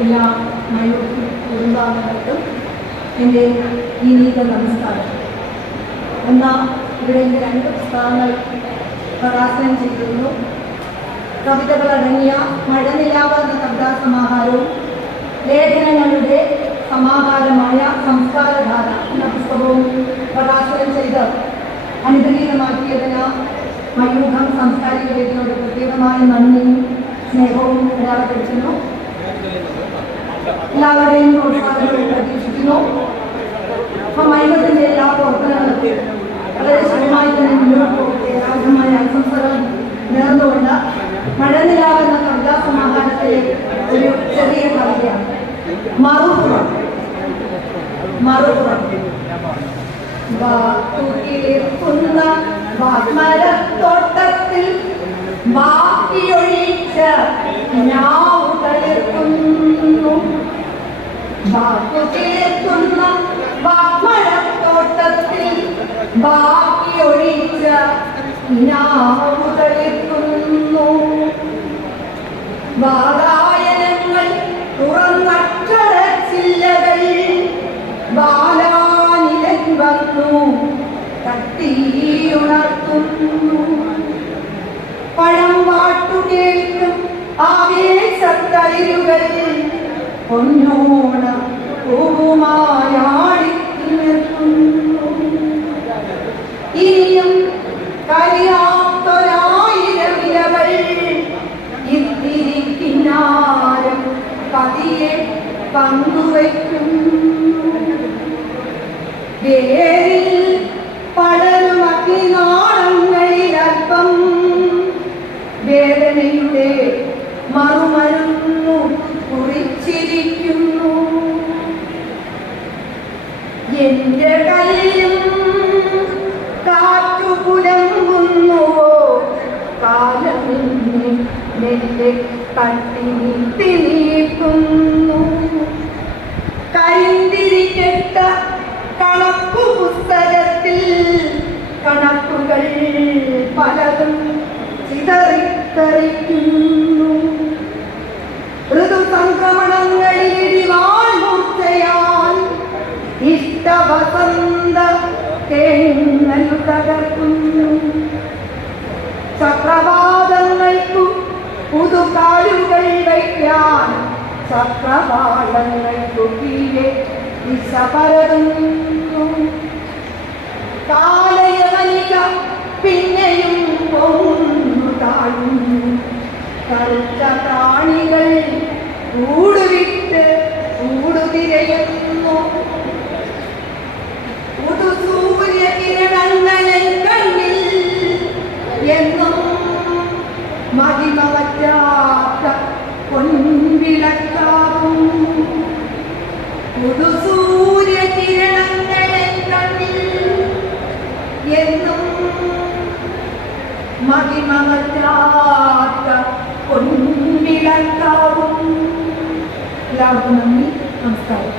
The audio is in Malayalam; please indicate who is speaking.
Speaker 1: എല്ലാ കുടുംബാംഗങ്ങൾക്കും എന്റെ ഈ നീത നമസ്കാരം. എന്നാൽ ഇവിടെ എന്റെ രണ്ട് പുസ്തകങ്ങൾ പ്രകാശനം ചെയ്തിരുന്നു. കവിതകളടങ്ങിയ മഴനിലാവ് എന്ന കവിതാ സമാഹാരവും ലേഖനങ്ങളുടെ സമാഹാരമായ സംസ്കാരധാര എന്ന പുസ്തകവും പ്രകാശനം ചെയ്ത് അനുഗ്രഹീതമാക്കിയതിന് മയൂഖം സാംസ്കാരിക വേദിയോട് പ്രത്യേകമായ നന്ദിയും സ്നേഹവും അടയാളപ്പെടുത്തുന്നു മറുപുറം. മറുപുറം. വാക്കുകിളിർക്കുന്ന വാഗ്മരത്തോട്ടത്തിൽ ബാക്കിയൊഴിച്ച് ഞാവു തളിർക്കുന്നു വാക്കുകിളിർക്കുന്ന വാഗ്മരത്തോട്ടത്തിൽ ബാക്കിയൊഴിച്ച ഞാവു തളിർക്കുന്നു വാതായനങ്ങൾ തുറന്നക്ഷരച്ചില്ലകൾ ബാലാനിലൻ വന്നു. തട്ടിയുണർത്തുന്നു. പഴം പാട്ടു കേൾക്കും ആവേശത്തളിരുകൾ പൊന്നോണ പൂവുമായാടി നിൽക്കുന്നു ഇനിയും കരിയാത്തൊരായിരം ഇലകൾ ഇത്തിരിക്കിനാരം പതിയെ പങ്കുവയ്ക്കുന്നു വേരിൽ പടരും അഗ്നിനാളങ്ങളിൽ അല്പം വേദനയുടെ മറുമരുന്നു കുറിച്ചിരിക്കുന്നു. എന്റെ കയ്യിലും കാറ്റു പുലമ്പുന്നുവോ കാലം മെല്ലെ തട്ടി കണക്കുകൾ പലതും ചിതറിത്തെറിക്കുന്നു. ഋതുസംക്രമണങ്ങളിൽ ഇടിവാൾ മൂർച്ചയാൽ ഇഷ്ടവസന്ത തേങ്ങൽ തകർക്കുന്നു. ചക്രവാദങ്ങൾക്കു പുതുകാലുകൾ വയ്ക്കാൻ ചക്രവാളങ്ങൾക്കു കീഴെ ദിശ കാലയവനിക പിന്നെയും പൊങ്ങു താഴ്ന്നു കറുത്ത പ്രാണികൾ കൂടുവിട്ട് കൂടുതിരയുന്നു. കണ്ണിൽ പുതുസൂര്യകിരണങ്ങളിൽ കണ്ണിൽ എന്നും മതിമവറ്റാത്ത പൊൻവിളക്കാകും എല്ലാവർക്കും നന്ദി. നമസ്കാരം.